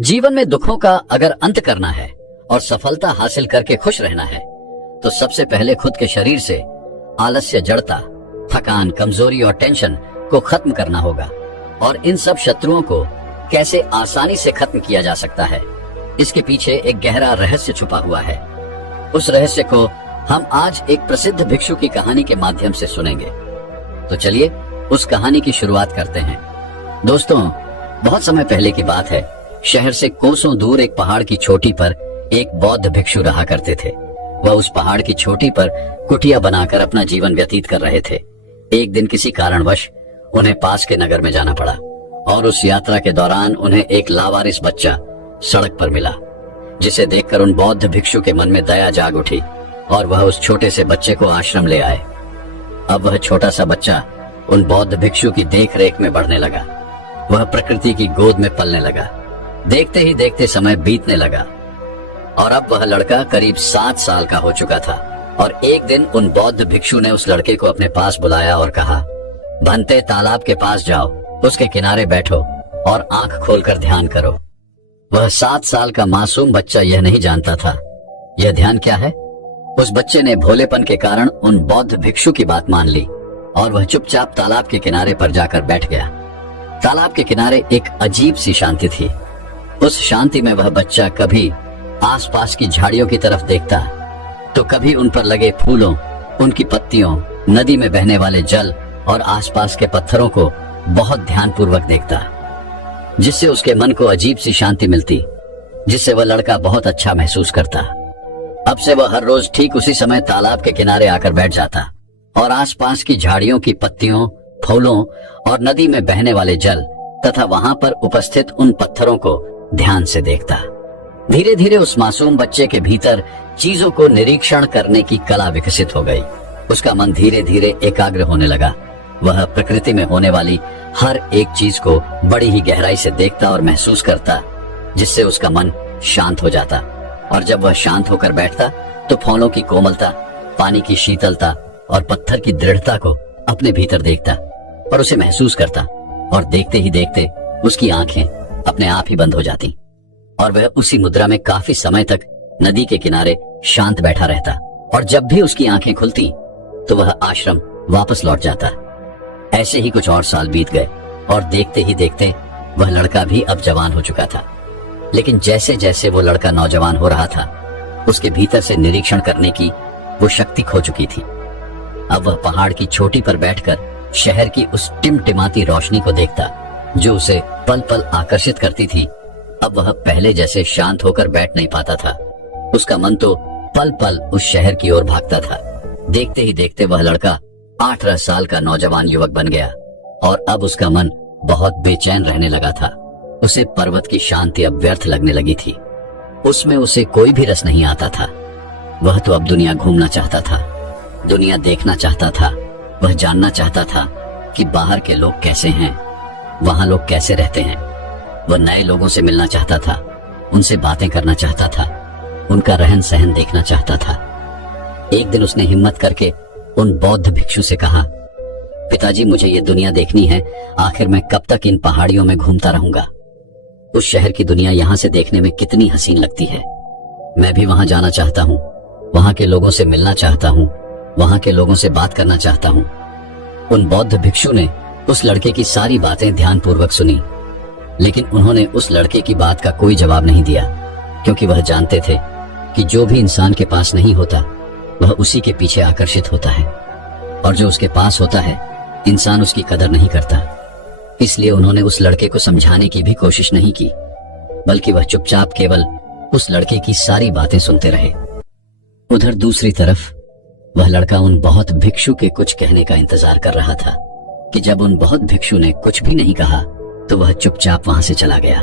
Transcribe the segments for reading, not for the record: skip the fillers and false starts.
जीवन में दुखों का अगर अंत करना है और सफलता हासिल करके खुश रहना है तो सबसे पहले खुद के शरीर से आलस्य, जड़ता, थकान, कमजोरी और टेंशन को खत्म करना होगा। और इन सब शत्रुओं को कैसे आसानी से खत्म किया जा सकता है, इसके पीछे एक गहरा रहस्य छुपा हुआ है। उस रहस्य को हम आज एक प्रसिद्ध भिक्षु की कहानी के माध्यम से सुनेंगे। तो चलिए उस कहानी की शुरुआत करते हैं। दोस्तों, बहुत समय पहले की बात है। शहर से कोसों दूर एक पहाड़ की चोटी पर एक बौद्ध भिक्षु रहा करते थे। वह उस पहाड़ की चोटी पर कुटिया बनाकर अपना जीवन व्यतीत कर रहे थे। एक दिन किसी कारणवश उन्हें पास के नगर में जाना पड़ा और उस यात्रा के दौरान उन्हें एक लावारिस बच्चा सड़क पर मिला, जिसे देखकर उन बौद्ध भिक्षु के मन में दया जाग उठी और वह उस छोटे से बच्चे को आश्रम ले आए। अब वह छोटा सा बच्चा उन बौद्ध भिक्षु की देख रेख में बढ़ने लगा। वह प्रकृति की गोद में पलने लगा। देखते ही देखते समय बीतने लगा और अब वह लड़का करीब 7 साल का हो चुका था। और एक दिन उन बौद्ध भिक्षु ने उस लड़के को अपने पास बुलाया और कहा, बनते तालाब के पास जाओ, उसके किनारे बैठो और आंख खोलकर ध्यान करो। वह 7 साल का मासूम बच्चा यह नहीं जानता था यह ध्यान क्या है। उस बच्चे ने भोलेपन के कारण उन बौद्ध भिक्षु की बात मान ली और वह चुपचाप तालाब के किनारे पर जाकर बैठ गया। तालाब के किनारे एक अजीब सी शांति थी। उस शांति में वह बच्चा कभी आसपास की झाड़ियों की तरफ देखता तो कभी उन पर लगे फूलों, उनकी पत्तियों, नदी में बहने वाले जल और आसपास के पत्थरों को बहुत ध्यानपूर्वक देखता, जिससे उसके मन को अजीब सी शांति मिलती, जिससे वह लड़का बहुत अच्छा महसूस करता। अब से वह हर रोज ठीक उसी समय तालाब के किनारे आकर बैठ जाता और आसपास की झाड़ियों की पत्तियों, फूलों और नदी में बहने वाले जल तथा वहां पर उपस्थित उन पत्थरों को ध्यान से देखता। धीरे धीरे उस मासूम बच्चे के भीतर चीजों को निरीक्षण करने की कला विकसित हो गई। उसका मन धीरे धीरे एकाग्र होने लगा। वह प्रकृति में होने वाली हर एक चीज को बड़ी ही गहराई से देखता और महसूस करता, जिससे उसका मन शांत हो जाता। और जब वह शांत होकर बैठता तो फूलों की कोमलता, पानी की शीतलता और पत्थर की दृढ़ता को अपने भीतर देखता और उसे महसूस करता। और देखते ही देखते उसकी आंखें अपने आप ही बंद हो जाती और वह उसी मुद्रा में काफी समय तक नदी के किनारे शांत बैठा रहता। और जब भी उसकी आंखें खुलती तो वह आश्रम वापस लौट जाता। ऐसे ही कुछ और साल बीत गए और देखते ही देखते वह लड़का भी अब जवान हो चुका था। लेकिन जैसे जैसे वो लड़का नौजवान हो रहा था, उसके भीतर से निरीक्षण करने की वो शक्ति खो चुकी थी। अब वह पहाड़ की चोटी पर बैठकर शहर की उस टिमटिमाती रोशनी को देखता, जो उसे पल पल आकर्षित करती थी। अब वह पहले जैसे शांत होकर बैठ नहीं पाता था। उसका मन तो पल पल उस शहर की ओर भागता था। देखते ही देखते वह लड़का 18 साल का नौजवान युवक बन गया और अब उसका मन बहुत बेचैन रहने लगा था। उसे पर्वत की शांति अब व्यर्थ लगने लगी थी। उसमें उसे कोई भी रस नहीं आता था। वह तो अब दुनिया घूमना चाहता था, दुनिया देखना चाहता था। वह जानना चाहता था कि बाहर के लोग कैसे हैं, वहां लोग कैसे रहते हैं। वह नए लोगों से मिलना चाहता था, उनसे बातें करना चाहता था, उनका रहन सहन देखना चाहता था। एक दिन उसने हिम्मत करके उन बौद्ध भिक्षु से कहा, पिताजी, मुझे ये दुनिया देखनी है। आखिर मैं कब तक इन पहाड़ियों में घूमता रहूंगा। उस शहर की दुनिया यहाँ से देखने में कितनी हसीन लगती है। मैं भी वहां जाना चाहता हूँ, वहां के लोगों से मिलना चाहता हूँ, वहां के लोगों से बात करना चाहता हूँ। उन बौद्ध भिक्षु ने उस लड़के की सारी बातें ध्यानपूर्वक सुनी, लेकिन उन्होंने उस लड़के की बात का कोई जवाब नहीं दिया, क्योंकि वह जानते थे कि जो भी इंसान के पास नहीं होता वह उसी के पीछे आकर्षित होता है, और जो उसके पास होता है इंसान उसकी कदर नहीं करता। इसलिए उन्होंने उस लड़के को समझाने की भी कोशिश नहीं की, बल्कि वह चुपचाप केवल उस लड़के की सारी बातें सुनते रहे। उधर दूसरी तरफ वह लड़का उन बहुत भिक्षु के कुछ कहने का इंतजार कर रहा था कि जब उन बहुत भिक्षु ने कुछ भी नहीं कहा तो वह चुपचाप वहां से चला गया।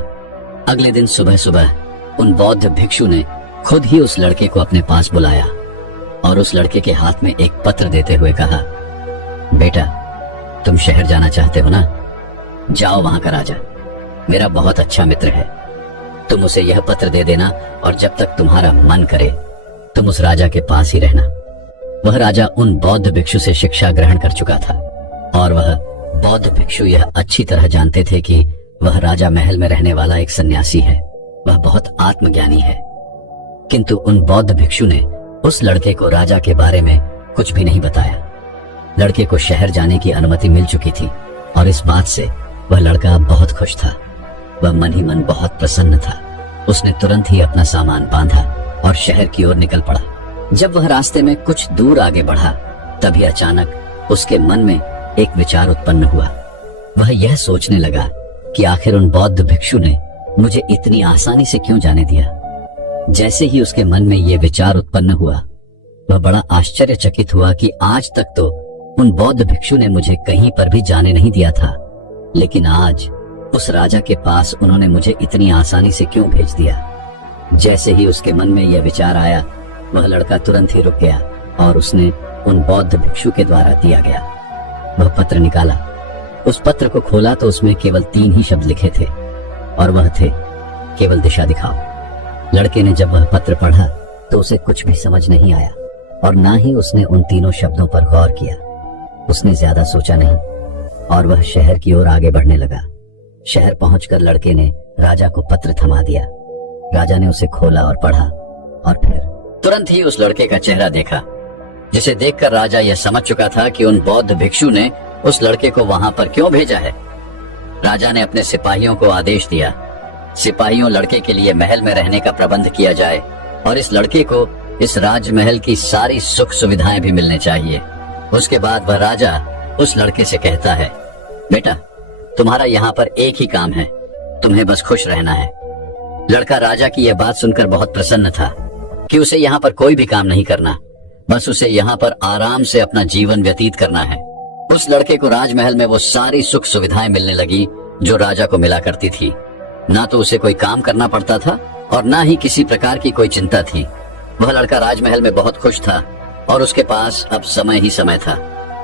अगले दिन सुबह सुबह उन बौद्ध भिक्षु ने खुद ही उस लड़के को अपने पास बुलाया और उस लड़के के हाथ में एक पत्र देते हुए कहा, बेटा, तुम शहर जाना चाहते हो ना? जाओ, वहां का राजा मेरा बहुत अच्छा मित्र है। तुम उसे यह पत्र दे देना और जब तक तुम्हारा मन करे तुम उस राजा के पास ही रहना। वह राजा उन बौद्ध भिक्षु से शिक्षा ग्रहण कर चुका था और वह बौद्ध भिक्षु यह अच्छी तरह जानते थे कि वह राजा महल में रहने वाला एक सन्यासी है वह बहुत आत्मज्ञानी है। किंतु उन बौद्ध भिक्षु ने उस लड़के को राजा के बारे में कुछ भी नहीं बताया। लड़के को शहर जाने की अनुमति मिल चुकी थी और इस बात से वह लड़का बहुत खुश था। वह मन ही मन बहुत प्रसन्न था। उसने तुरंत ही अपना सामान बांधा और शहर की ओर निकल पड़ा। जब वह रास्ते में कुछ दूर आगे बढ़ा, तभी अचानक उसके मन में एक विचार उत्पन्न हुआ। वह यह सोचने लगा कि आखिर उन बौद्ध भिक्षु ने मुझे इतनी आसानी से क्यों जाने दिया। जैसे ही उसके मन में यह विचार उत्पन्न हुआ, वह बड़ा आश्चर्यचकित हुआ कि आज तक तो उन बौद्ध भिक्षु ने मुझे कहीं पर भी जाने नहीं दिया था, लेकिन आज उस राजा के पास उन्होंने मुझे इतनी आसानी से क्यों भेज दिया। जैसे ही उसके मन में यह विचार आया, वह लड़का तुरंत ही रुक गया और उसने उन बौद्ध भिक्षु के द्वारा दिया गया वह पत्र निकाला। उस पत्र को खोला तो उसमें केवल 3 ही शब्द लिखे थे और वह थे, केवल दिशा दिखाओ। लड़के ने जब वह पत्र पढ़ा तो उसे कुछ भी समझ नहीं आया और ना ही उसने उन 3 शब्दों पर गौर किया। उसने ज्यादा सोचा नहीं और वह शहर की ओर आगे बढ़ने लगा। शहर पहुंचकर लड़के ने राजा को पत्र थमा दिया। राजा ने उसे खोला और पढ़ा और फिर तुरंत ही उस लड़के का चेहरा देखा, जिसे देखकर राजा यह समझ चुका था कि उन बौद्ध भिक्षु ने उस लड़के को वहां पर क्यों भेजा है। राजा ने अपने सिपाहियों को आदेश दिया, सिपाहियों लड़के के लिए महल में रहने का प्रबंध किया जाए और इस लड़के को इस राजमहल की सारी सुख सुविधाएं भी मिलने चाहिए। उसके बाद वह राजा उस लड़के से कहता है, बेटा तुम्हारा यहाँ पर एक ही काम है, तुम्हें बस खुश रहना है। लड़का राजा की यह बात सुनकर बहुत प्रसन्न था कि उसे यहाँ पर कोई भी काम नहीं करना, बस उसे यहाँ पर आराम से अपना जीवन व्यतीत करना है। उस लड़के को राजमहल में वो सारी सुख सुविधाएं मिलने लगी जो राजा को मिला करती थी। ना तो उसे कोई काम करना पड़ता था और ना ही किसी प्रकार की कोई चिंता थी। वह लड़का राजमहल में बहुत खुश था और उसके पास अब समय ही समय था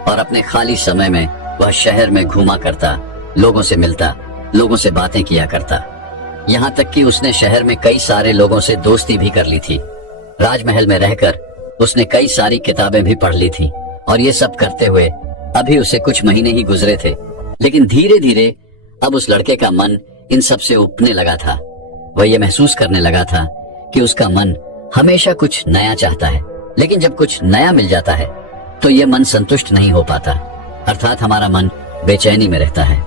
और अपने खाली समय में वह शहर में घूमा करता, लोगों से मिलता, लोगों से बातें किया करता। यहाँ तक कि उसने शहर में कई सारे लोगों से दोस्ती भी कर ली थी। राजमहल में रहकर उसने कई सारी किताबें भी पढ़ ली थी और ये सब करते हुए अभी उसे कुछ महीने ही गुजरे थे, लेकिन धीरे धीरे अब उस लड़के का मन इन सब से उपने लगा था। वह ये महसूस करने लगा था कि उसका मन हमेशा कुछ नया चाहता है, लेकिन जब कुछ नया मिल जाता है तो यह मन संतुष्ट नहीं हो पाता, अर्थात हमारा मन बेचैनी में रहता है।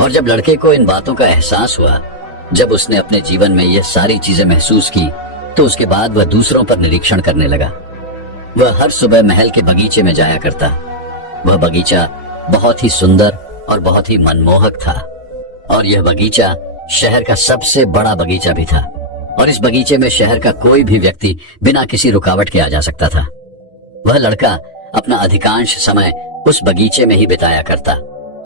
और जब लड़के को इन बातों का एहसास हुआ, जब उसने अपने जीवन में ये सारी चीजें महसूस की, तो उसके बाद वह दूसरों पर निरीक्षण करने लगा। वह हर सुबह महल के बगीचे में जाया करता। वह बगीचा बहुत ही सुंदर और बहुत ही मनमोहक था और यह बगीचा शहर का सबसे बड़ा बगीचा भी था और इस बगीचे में शहर का कोई भी व्यक्ति बिना किसी रुकावट के आ जा सकता था। वह लड़का अपना अधिकांश समय उस बगीचे में ही बिताया करता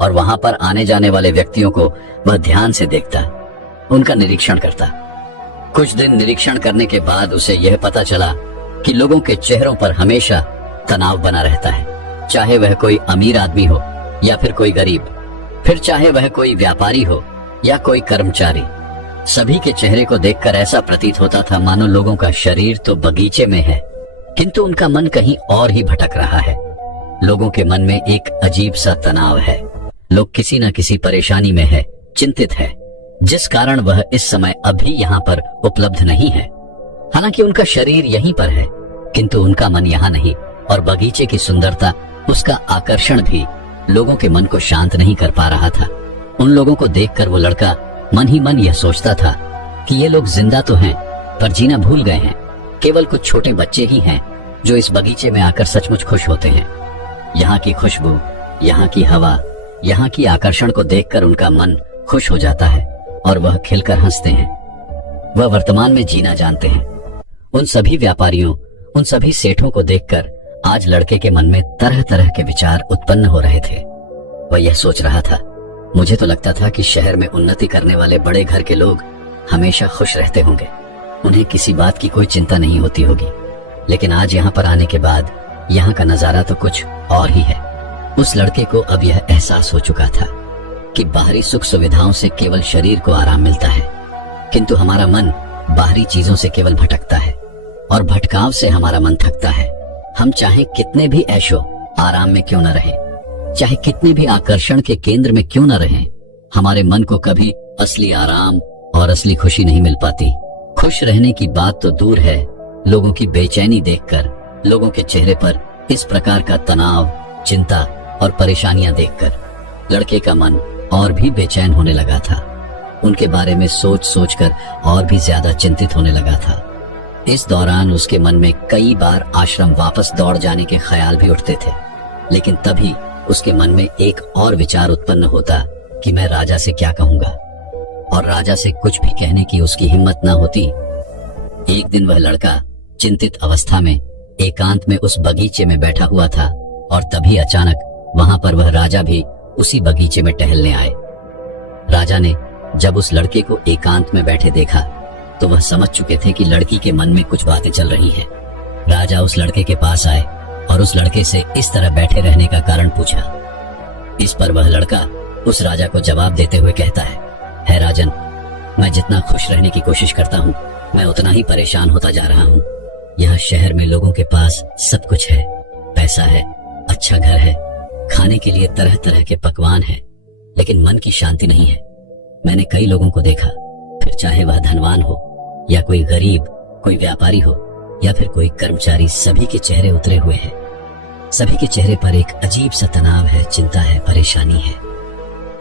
और वहां पर आने जाने वाले व्यक्तियों को वह ध्यान से देखता, उनका निरीक्षण करता। कुछ दिन निरीक्षण करने के बाद उसे यह पता चला कि लोगों के चेहरों पर हमेशा तनाव बना रहता है, चाहे वह कोई अमीर आदमी हो या फिर कोई गरीब, फिर चाहे वह कोई व्यापारी हो या कोई कर्मचारी। सभी के चेहरे को देखकर ऐसा प्रतीत होता था मानो लोगों का शरीर तो बगीचे में है, किंतु उनका मन कहीं और ही भटक रहा है। लोगों के मन में एक अजीब सा तनाव है। लोग किसी न किसी परेशानी में है, चिंतित है, जिस कारण वह इस समय अभी यहाँ पर उपलब्ध नहीं है। हालांकि उनका शरीर यहीं पर है, किंतु उनका मन यहाँ नहीं और बगीचे की सुंदरता, उसका आकर्षण भी लोगों के मन को शांत नहीं कर पा रहा था। उन लोगों को देखकर वो लड़का मन ही मन यह सोचता था कि ये लोग जिंदा तो हैं पर जीना भूल गए हैं। केवल कुछ छोटे बच्चे ही हैं जो इस बगीचे में आकर सचमुच खुश होते हैं। यहाँ की खुशबू, यहाँ की हवा, यहाँ की आकर्षण को देखकर उनका मन खुश हो जाता है और वह खिलकर हंसते हैं। वह वर्तमान में जीना जानते हैं। उन सभी व्यापारियों, उन सभी सेठों को देखकर आज लड़के के मन में तरह तरह के विचार उत्पन्न हो रहे थे। वह यह सोच रहा था, मुझे तो लगता था कि शहर में उन्नति करने वाले बड़े घर के लोग हमेशा खुश रहते होंगे, उन्हें किसी बात की कोई चिंता नहीं होती होगी, लेकिन आज यहाँ पर आने के बाद यहाँ का नजारा तो कुछ और ही है। उस लड़के को अब यह एहसास हो चुका था कि बाहरी सुख सुविधाओं से केवल शरीर को आराम मिलता है, किंतु हमारा मन बाहरी चीजों से केवल भटकता है और भटकाव से हमारा मन थकता है। हम चाहे कितने भी ऐशो आराम में क्यों न रहें, चाहे कितने भी आकर्षण के केंद्र में क्यों न रहें, हमारे मन को कभी असली आराम और असली खुशी नहीं मिल पाती। खुश रहने की बात तो दूर है, लोगों की बेचैनी देखकर, लोगों के चेहरे पर इस प्रकार का तनाव, चिंता और परेशानियां देखकर लड़के का मन और भी बेचैन होने लगा था। उनके बारे में सोच सोचकर और भी ज्यादा चिंतित होने लगा था। इस दौरान उसके मन में कई बार आश्रम वापस दौड़ जाने के ख्याल भी उठते थे, लेकिन तभी उसके मन में एक और विचार उत्पन्न होता कि मैं राजा से क्या कहूंगा, और राजा से कुछ भी कहने की उसकी हिम्मत ना होती। एक दिन वह लड़का चिंतित अवस्था में एकांत में उस बगीचे में बैठा हुआ था, और तभी अचानक वहां पर वह राजा भी उसी बगीचे में टहलने आए। राजा ने जब उस लड़के को एकांत में बैठे देखा तो वह समझ चुके थे कि लड़की के मन में कुछ बातें चल रही हैं। राजा उस लड़के के पास आए और उस लड़के से इस तरह बैठे रहने का कारण पूछा। इस पर वह लड़का उस राजा को जवाब देते हुए कहता है राजन, मैं जितना खुश रहने की कोशिश करता हूँ, मैं उतना ही परेशान होता जा रहा हूँ। यहाँ शहर में लोगों के पास सब कुछ है, पैसा है, अच्छा घर है, खाने के लिए तरह तरह के पकवान हैं, लेकिन मन की शांति नहीं है। मैंने कई लोगों को देखा, फिर चाहे वह धनवान हो या कोई गरीब, कोई व्यापारी हो या फिर कोई कर्मचारी, सभी के चेहरे उतरे हुए हैं। सभी के चेहरे पर एक अजीब सा तनाव है, चिंता है, परेशानी है।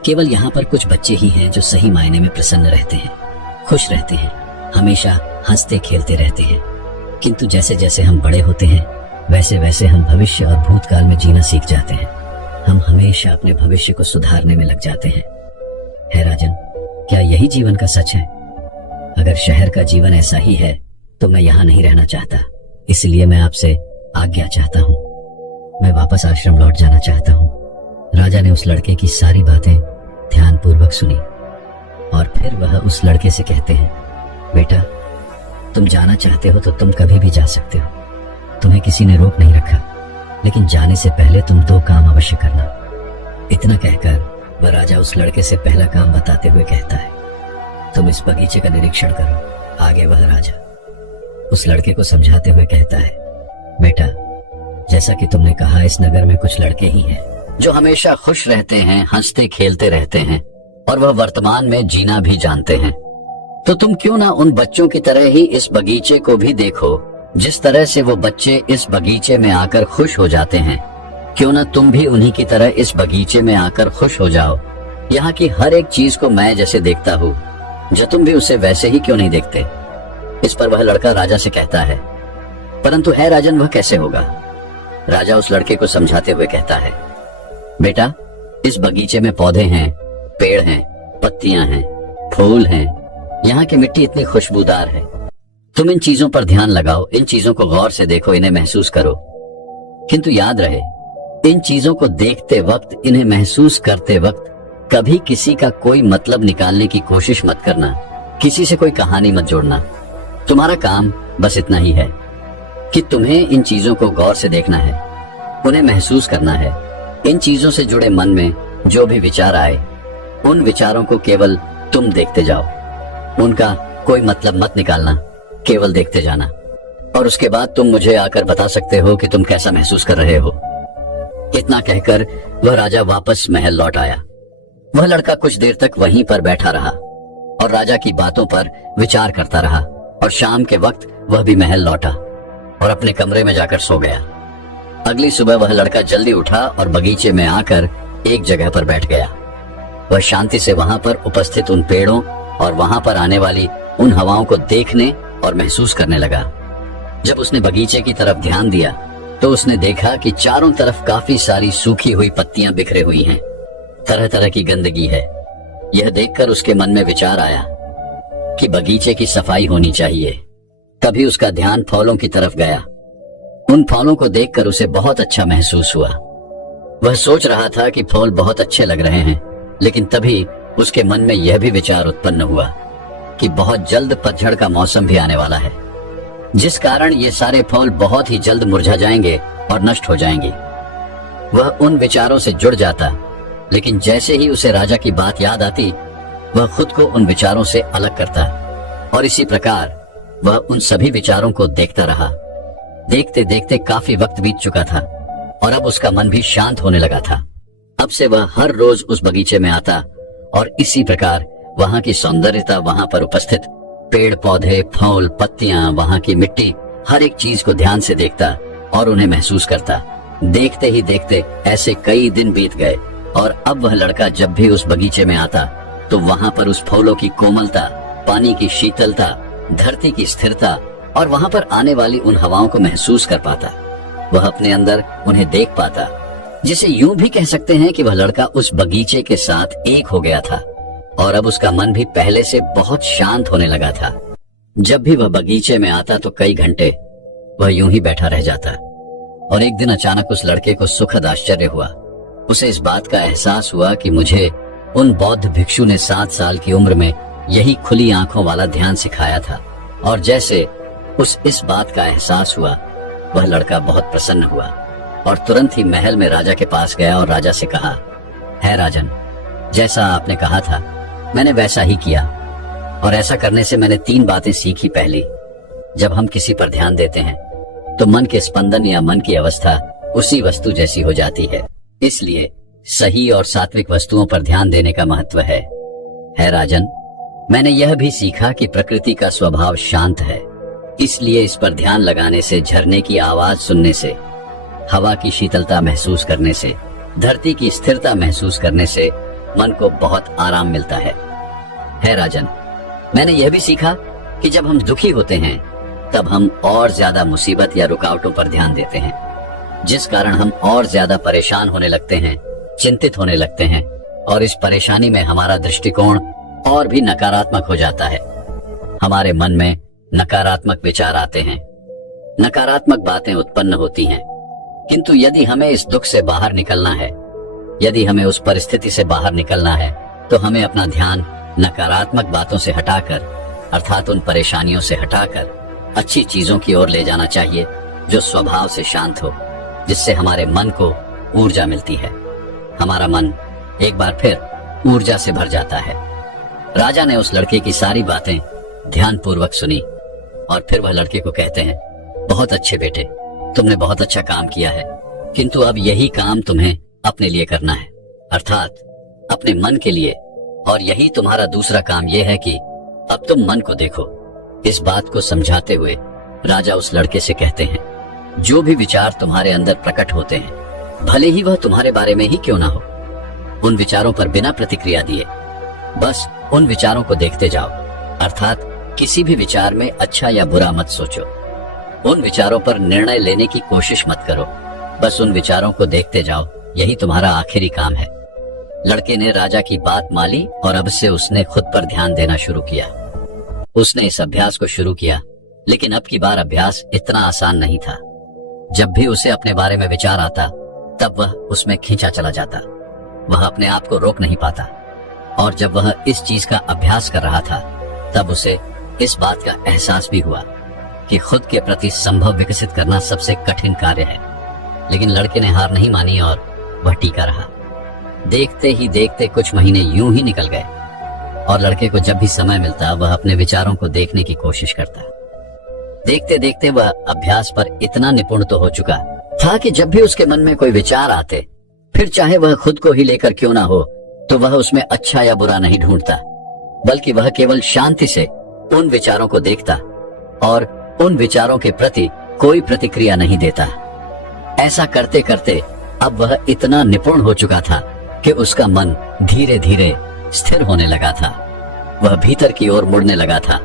केवल यहाँ पर कुछ बच्चे ही हैं जो सही मायने में प्रसन्न रहते हैं, खुश रहते हैं, हमेशा हंसते खेलते रहते हैं। किंतु जैसे जैसे हम बड़े होते हैं, वैसे वैसे हम भविष्य और भूतकाल में जीना सीख जाते हैं। हम हमेशा अपने भविष्य को सुधारने में लग जाते हैं। है राजन, क्या यही जीवन का सच है? अगर शहर का जीवन ऐसा ही है तो मैं यहाँ नहीं रहना चाहता। इसलिए मैं आपसे आज्ञा चाहता हूँ, मैं वापस आश्रम लौट जाना चाहता हूँ। राजा ने उस लड़के की सारी बातें ध्यानपूर्वक सुनी और फिर वह उस लड़के से कहते हैं, बेटा, तुम जाना चाहते हो तो तुम कभी भी जा सकते हो, तुम्हें किसी ने रोक नहीं रखा, लेकिन जाने से पहले तुम 2 काम अवश्य करना। इतना कहकर वह राजा उस लड़के से पहला काम बताते हुए कहता है, तुम इस बगीचे का निरीक्षण करो। आगे वह राजा उस लड़के को समझाते हुए कहता है, बेटा, जैसा कि तुमने कहा, इस नगर में कुछ लड़के ही हैं जो हमेशा खुश रहते हैं, हंसते खेलते रहते हैं, और वह वर्तमान में जीना भी जानते हैं। तो तुम क्यों ना उन बच्चों की तरह ही इस बगीचे को भी देखो, जिस तरह से वो बच्चे इस बगीचे में आकर खुश हो जाते हैं। क्यों ना तुम भी उन्हीं की तरह इस बगीचे में आकर खुश हो जाओ। यहाँ की हर एक चीज को मैं जैसे देखता हूँ, जो तुम भी उसे वैसे ही क्यों नहीं देखते? इस पर वह लड़का राजा से कहता है, परंतु है राजन, वह कैसे होगा? राजा उस लड़के को समझाते हुए कहता है, बेटा, इस बगीचे में पौधे हैं, पेड़ हैं, पत्तियां हैं, फूल हैं, यहाँ की मिट्टी इतनी खुशबूदार है। तुम इन चीजों पर ध्यान लगाओ, इन चीजों को गौर से देखो, इन्हें महसूस करो। किंतु याद रहे, इन चीजों को देखते वक्त, इन्हें महसूस करते वक्त कभी किसी का कोई मतलब निकालने की कोशिश मत करना, किसी से कोई कहानी मत जोड़ना। तुम्हारा काम बस इतना ही है कि तुम्हें इन चीजों को गौर से देखना है, उन्हें महसूस करना है। इन चीजों से जुड़े मन में जो भी विचार आए, उन विचारों को केवल तुम देखते जाओ, उनका कोई मतलब मत निकालना, केवल देखते जाना, और उसके बाद तुम मुझे आकर बता सकते हो कि तुम कैसा महसूस कर रहे हो। इतना कहकर वह राजा वापस महल लौट आया। वह लड़का कुछ देर तक वहीं पर बैठा रहा और राजा की बातों पर विचार करता रहा, और शाम के वक्त वह भी महल लौटा और अपने कमरे में जाकर सो गया। अगली सुबह वह लड़का जल्दी उठा और बगीचे में आकर एक जगह पर बैठ गया। वह शांति से वहां पर उपस्थित उन पेड़ों और वहां पर आने वाली उन हवाओं को देखने और महसूस करने लगा। जब उसने बगीचे की तरफ ध्यान दिया तो उसने देखा कि चारों तरफ काफी सारी सूखी हुई पत्तियां बिखरे हुई हैं, तरह तरह की गंदगी है। यह देखकर उसके मन में विचार आया कि बगीचे की सफाई होनी चाहिए। तभी उसका ध्यान फलों की तरफ गया। उन फलों को देखकर उसे बहुत अच्छा महसूस हुआ। वह सोच रहा था कि फूल बहुत अच्छे लग रहे हैं, लेकिन तभी उसके मन में यह भी विचार उत्पन्न हुआ कि बहुत जल्द पतझड़ का मौसम भी आने वाला है, जिस कारण ये सारे फूल बहुत ही जल्द मुरझा जाएंगे और नष्ट हो जाएंगे। वह उन विचारों से जुड़ जाता, लेकिन जैसे ही उसे राजा की बात याद आती, वह खुद को उन विचारों से अलग करता, और इसी प्रकार वह उन सभी विचारों को देखता रहा। देखते देखते काफी वक्त बीत चुका था और अब उसका मन भी शांत होने लगा था। अब से वह हर रोज उस बगीचे में आता और इसी प्रकार वहां की सौंदर्यता, वहां पर उपस्थित पेड़ पौधे, फूल, पत्तियां, वहां की मिट्टी, हर एक चीज को ध्यान से देखता और उन्हें महसूस करता। देखते ही देखते ऐसे कई दिन बीत गए और अब वह लड़का जब भी उस बगीचे में आता तो वहां पर उस फूलों की कोमलता, पानी की शीतलता, धरती की स्थिरता और वहां पर आने वाली उन हवाओं को महसूस कर पाता। वह अपने अंदर उन्हें देख पाता, जिसे यूं भी कह सकते हैं कि वह लड़का उस बगीचे के साथ एक हो गया था और अब उसका मन भी पहले से बहुत शांत होने लगा था। जब भी वह बगीचे में आता तो कई घंटे वह यूं ही बैठा रह जाता और एक दिन अचानक उस लड़के को सुखद आश्चर्य हुआ। उसे इस बात का एहसास हुआ कि मुझे उन बौद्ध भिक्षु ने 7 साल की उम्र में यही खुली आंखों वाला ध्यान सिखाया था। और जैसे उस इस बात का एहसास हुआ, वह लड़का बहुत प्रसन्न हुआ और तुरंत ही महल में राजा के पास गया और राजा से कहा, है राजन, जैसा आपने कहा था मैंने वैसा ही किया और ऐसा करने से मैंने 3 बातें सीखी। पहली, जब हम किसी पर ध्यान देते हैं तो मन के स्पंदन या मन की अवस्था उसी वस्तु जैसी हो जाती है। इसलिए सही और सात्विक वस्तुओं पर ध्यान देने का महत्व है राजन, मैंने यह भी सीखा कि प्रकृति का स्वभाव शांत है, इसलिए इस पर ध्यान लगाने से, झरने की आवाज सुनने से, हवा की शीतलता महसूस करने से, धरती की स्थिरता महसूस करने से मन को बहुत आराम मिलता है राजन, मैंने यह भी सीखा कि जब हम दुखी होते हैं तब हम और ज्यादा मुसीबत या रुकावटों पर ध्यान देते हैं, जिस कारण हम और ज्यादा परेशान होने लगते हैं, चिंतित होने लगते हैं और इस परेशानी में हमारा दृष्टिकोण और भी नकारात्मक हो जाता है। हमारे मन में नकारात्मक विचार आते हैं, नकारात्मक बातें उत्पन्न होती हैं। किंतु यदि हमें इस दुख से बाहर निकलना है, यदि हमें उस परिस्थिति से बाहर निकलना है, तो हमें अपना ध्यान नकारात्मक बातों से हटाकर, अर्थात उन परेशानियों से हटाकर अच्छी चीजों की ओर ले जाना चाहिए जो स्वभाव से शांत हो, जिससे हमारे मन को ऊर्जा मिलती है। हमारा मन एक बार फिर ऊर्जा से भर जाता है। राजा ने उस लड़के की सारी बातें ध्यानपूर्वक सुनी और फिर वह लड़के को कहते हैं, बहुत अच्छे बेटे, तुमने बहुत अच्छा काम किया है, किंतु अब यही काम तुम्हें अपने लिए करना है, अर्थात अपने मन के लिए। और यही तुम्हारा दूसरा काम यह है कि अब तुम मन को देखो। इस बात को समझाते हुए राजा उस लड़के से कहते हैं, जो भी विचार तुम्हारे अंदर प्रकट होते हैं, भले ही वह तुम्हारे बारे में ही क्यों ना हो, उन विचारों पर बिना प्रतिक्रिया दिए बस उन विचारों को देखते जाओ, अर्थात किसी भी विचार में अच्छा या बुरा मत सोचो। उन विचारों पर निर्णय लेने की कोशिश मत करो, बस उन विचारों को देखते जाओ, यही तुम्हारा आखिरी काम है। लड़के ने राजा की बात मानी और अब से उसने खुद पर ध्यान देना शुरू किया। उसने इस अभ्यास को शुरू किया, लेकिन अब की बार अभ्यास इतना आसान नहीं था। जब भी उसे अपने बारे में विचार आता तब वह उसमें खींचा चला जाता, वह अपने आप को रोक नहीं पाता। और जब वह इस चीज का अभ्यास कर रहा था तब उसे इस बात का एहसास भी हुआ कि खुद के प्रति संभव विकसित करना सबसे कठिन कार्य है। लेकिन लड़के ने हार नहीं मानी और वह टीका रहा। देखते ही देखते कुछ महीने यूं ही निकल गए और लड़के को जब भी समय मिलता वह अपने विचारों को देखने की कोशिश करता। देखते देखते वह अभ्यास पर इतना निपुण तो हो चुका था कि जब भी उसके मन में कोई विचार आते, फिर चाहे वह खुद को ही लेकर क्यों ना हो, तो वह उसमें अच्छा या बुरा नहीं ढूंढता, बल्कि वह केवल शांति से उन विचारों को देखता और उन विचारों के प्रति कोई प्रतिक्रिया नहीं देता। ऐसा करते करते अब वह इतना निपुण हो चुका था कि उसका मन धीरे धीरे स्थिर होने लगा था। वह भीतर की ओर मुड़ने लगा था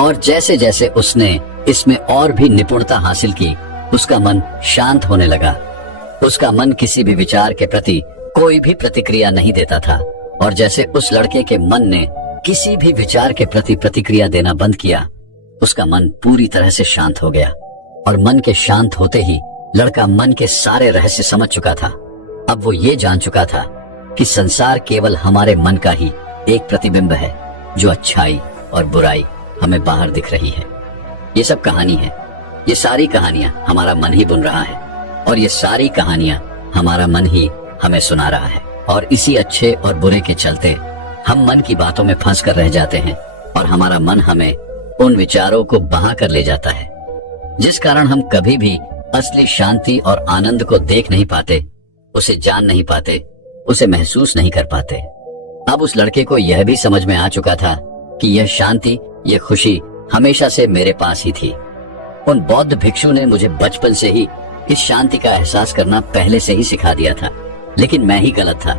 और जैसे जैसे उसने इसमें और भी निपुणता हासिल की, उसका मन शांत होने लगा। उसका मन किसी भी विचार के प्रति कोई भी प्रतिक्रिया नहीं देता था और जैसे उस लड़के के मन ने किसी भी विचार के प्रति प्रतिक्रिया देना बंद किया, उसका मन पूरी तरह से शांत हो गया। और मन के शांत होते ही लड़का मन के सारे रहस्य समझ चुका था। अब वो ये जान चुका था कि संसार केवल हमारे मन का ही एक प्रतिबिंब है, जो अच्छाई और बुराई हमें बाहर दिख रही है। ये सब कहानी है, ये सारी कहानियां हमारा मन ही बुन रहा है और ये सारी कहानियां हमारा मन ही हमें सुना रहा है। और इसी अच्छे और बुरे के चलते हम मन की बातों में फंस कर रह जाते हैं और हमारा मन हमें उन विचारों को बहा कर ले जाता है, जिस कारण हम कभी भी असली शांति और आनंद को देख नहीं पाते, उसे जान नहीं पाते, उसे महसूस नहीं कर पाते। अब उस लड़के को यह भी समझ में आ चुका था कि यह शांति ये खुशी हमेशा से मेरे पास ही थी। उन बौद्ध भिक्षु ने मुझे बचपन से ही इस शांति का एहसास करना पहले से ही सिखा दिया था। लेकिन मैं ही गलत था।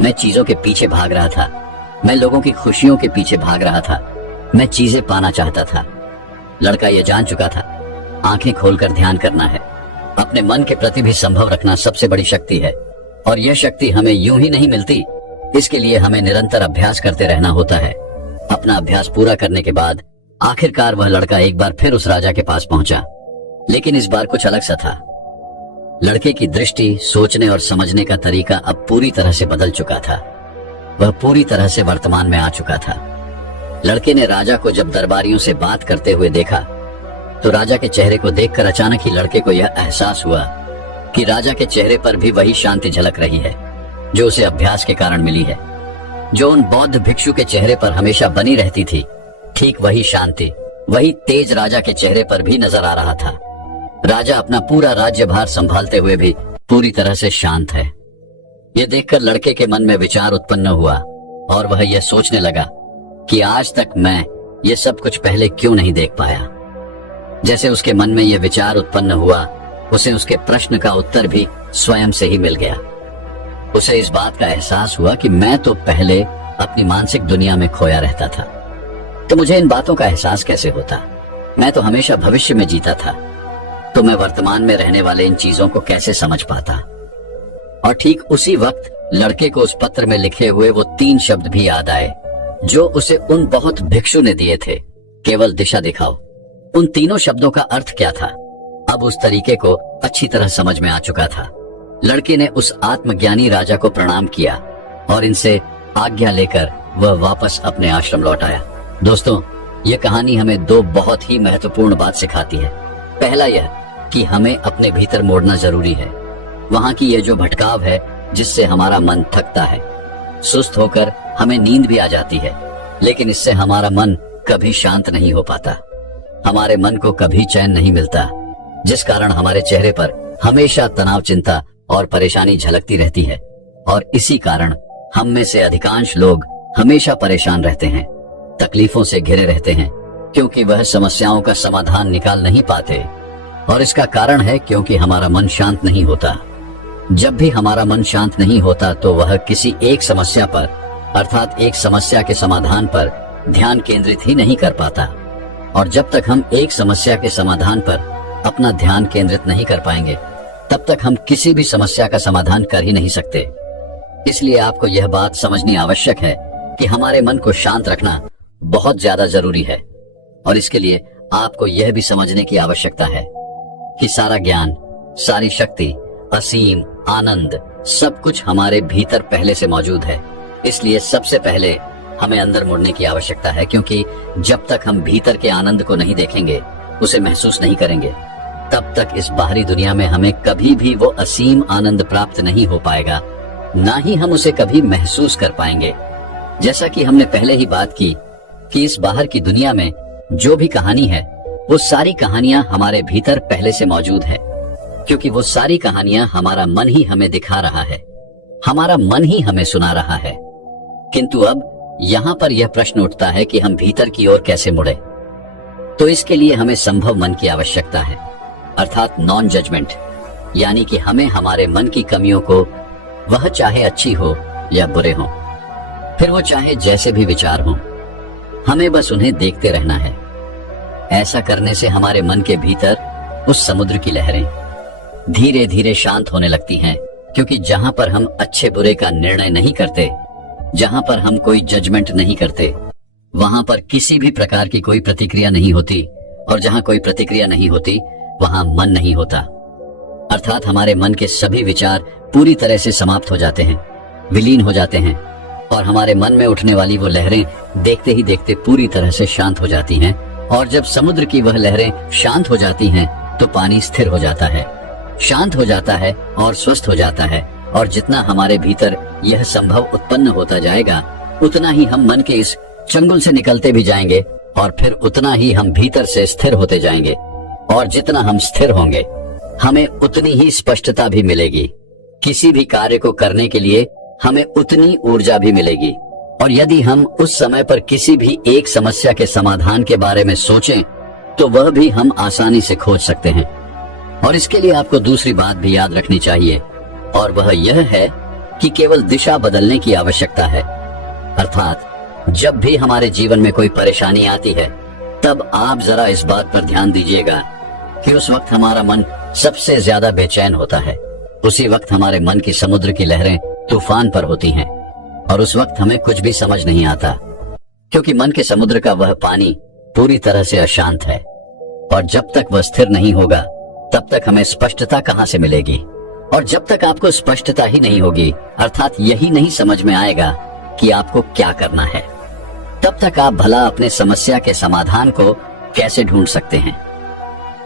मैं चीजों के पीछे भाग रहा था। मैं लोगों की खुशियों के पीछे भाग रहा था। मैं चीजें पाना चाहता था। लड़का ये जान चुका था, आंखें खोलकर ध्यान करना है। अपने मन के प्रति भी संभव रखना सबसे बड़ी शक्ति है, और यह शक्ति हमें यूं ही नहीं मिलती। इसके लिए हमें निरंतर अभ्यास करते रहना होता है। अपना अभ्यास पूरा करने के बाद आखिरकार वह लड़का एक बार फिर उस राजा के पास पहुंचा, लेकिन इस बार कुछ अलग सा था। लड़के की दृष्टि, सोचने और समझने का तरीका अब पूरी तरह से बदल चुका था। वह पूरी तरह से वर्तमान में आ चुका था। लड़के ने राजा को जब दरबारियों से बात करते हुए देखा, तो राजा के चेहरे को देखकर अचानक ही लड़के को यह एहसास हुआ कि राजा के चेहरे पर भी वही शांति झलक रही है जो उसे अभ्यास के कारण मिली है। जो उन बौद्ध भिक्षु के चेहरे पर हमेशा बनी रहती थी, ठीक वही शांति, वही तेज राजा के चेहरे पर भी नजर आ रहा था। राजा अपना पूरा राज्यभार संभालते हुए भी पूरी तरह से शांत है। यह देखकर लड़के के मन में विचार उत्पन्न हुआ और वह यह सोचने लगा कि आज तक मैं ये सब कुछ पहले क्यों नहीं देख पाया। जैसे उसके मन में यह विचार उत्पन्न हुआ, उसे उसके प्रश्न का उत्तर भी स्वयं से ही मिल गया। उसे इस बात का एहसास हुआ कि मैं तो पहले अपनी मानसिक दुनिया में खोया रहता था, तो मुझे इन बातों का एहसास कैसे होता। मैं तो हमेशा भविष्य में जीता था, तो मैं वर्तमान में रहने वाले इन चीजों को कैसे समझ पाता। और ठीक उसी वक्त लड़के को उस पत्र में लिखे हुए वो 3 शब्द भी याद आए जो उसे उन बहुत भिक्षु ने दिए थे, केवल दिशा दिखाओ। उन तीनों शब्दों का अर्थ क्या था, अब उस तरीके को अच्छी तरह समझ में आ चुका था। लड़के ने उस आत्मज्ञानी राजा को प्रणाम किया और इनसे आज्ञा लेकर वह वापस अपने आश्रम लौट आया। दोस्तों, यह कहानी हमें 2 बहुत ही महत्वपूर्ण बात सिखाती है। पहला यह कि हमें अपने भीतर मोड़ना जरूरी है। वहां की यह जो भटकाव है जिससे हमारा मन थकता है, सुस्त होकर हमें नींद भी आ जाती है, लेकिन इससे हमारा मन कभी शांत नहीं हो पाता। हमारे मन को कभी चैन नहीं मिलता, जिस कारण हमारे चेहरे पर हमेशा तनाव, चिंता और परेशानी झलकती रहती है। और इसी कारण हम में से अधिकांश लोग हमेशा परेशान रहते हैं, तकलीफों से घिरे रहते हैं, क्योंकि वह समस्याओं का समाधान निकाल नहीं पाते। और इसका कारण है क्योंकि हमारा मन शांत नहीं होता। जब भी हमारा मन शांत नहीं होता तो वह किसी एक समस्या पर, अर्थात एक समस्या के समाधान पर ध्यान केंद्रित ही नहीं कर पाता। और जब तक हम एक समस्या के समाधान पर अपना ध्यान केंद्रित नहीं कर पाएंगे, तब तक हम किसी भी समस्या का समाधान कर ही नहीं सकते। इसलिए आपको यह बात समझनी आवश्यक है कि हमारे मन को शांत रखना बहुत ज्यादा जरूरी है। और इसके लिए आपको यह भी समझने की आवश्यकता है कि सारा ज्ञान, सारी शक्ति, असीम आनंद, सब कुछ हमारे भीतर पहले से मौजूद है। इसलिए सबसे पहले हमें अंदर मुड़ने की आवश्यकता है, क्योंकि जब तक हम भीतर के आनंद को नहीं देखेंगे, उसे महसूस नहीं करेंगे, तब तक इस बाहरी दुनिया में हमें कभी भी वो असीम आनंद प्राप्त नहीं हो पाएगा, ना ही हम उसे कभी महसूस कर पाएंगे। जैसा कि हमने पहले ही बात की कि इस बाहर की दुनिया में जो भी कहानी है, वो सारी कहानियां हमारे भीतर पहले से मौजूद है, क्योंकि वो सारी कहानियां हमारा मन ही हमें दिखा रहा है, हमारा मन ही हमें सुना रहा है। किंतु अब यहाँ पर यह प्रश्न उठता है कि हम भीतर की ओर कैसे मुड़े। तो इसके लिए हमें संभव मन की आवश्यकता है, अर्थात नॉन जजमेंट, यानी कि हमें हमारे मन की कमियों को, वह चाहे अच्छी हो या बुरे हो, फिर वो चाहे जैसे भी विचार हो, हमें बस उन्हें देखते रहना है। ऐसा करने से हमारे मन के भीतर उस समुद्र की लहरें धीरे धीरे शांत होने लगती हैं, क्योंकि जहां पर हम अच्छे बुरे का निर्णय नहीं करते, जहां पर हम कोई जजमेंट नहीं करते, वहां पर किसी भी प्रकार की कोई प्रतिक्रिया नहीं होती, और जहां कोई प्रतिक्रिया नहीं होती वहां मन नहीं होता। अर्थात हमारे मन के सभी विचार पूरी तरह से समाप्त हो जाते हैं, विलीन हो जाते हैं, और हमारे मन में उठने वाली वो लहरें देखते ही देखते पूरी तरह से शांत हो जाती हैं। और जब समुद्र की वह लहरें शांत हो जाती हैं, तो पानी स्थिर हो जाता है, शांत हो जाता है और स्वस्थ हो जाता है। और जितना हमारे भीतर यह संभव उत्पन्न होता जाएगा, उतना ही हम मन के इस चंगुल से निकलते भी जाएंगे, और फिर उतना ही हम भीतर से स्थिर होते जाएंगे। और जितना हम स्थिर होंगे, हमें उतनी ही स्पष्टता भी मिलेगी। किसी भी कार्य को करने के लिए हमें उतनी ऊर्जा भी मिलेगी, और यदि हम उस समय पर किसी भी एक समस्या के समाधान के बारे में सोचें तो वह भी हम आसानी से खोज सकते हैं। और इसके लिए आपको दूसरी बात भी याद रखनी चाहिए, और वह यह है कि केवल दिशा बदलने की आवश्यकता है। अर्थात जब भी हमारे जीवन में कोई परेशानी आती है तब आप जरा इस बात पर ध्यान दीजिएगा कि उस वक्त हमारा मन सबसे ज्यादा बेचैन होता है। उसी वक्त हमारे मन की समुद्र की लहरें तूफान पर होती हैं और उस वक्त हमें कुछ भी समझ नहीं आता, क्योंकि मन के समुद्र का वह पानी पूरी तरह से अशांत है। और जब तक वह स्थिर नहीं होगा तब तक हमें स्पष्टता कहां से मिलेगी। और जब तक आपको स्पष्टता ही नहीं होगी, अर्थात यही नहीं समझ में आएगा कि आपको क्या करना है, तब तक आप भला अपने समस्या के समाधान को कैसे ढूंढ सकते हैं।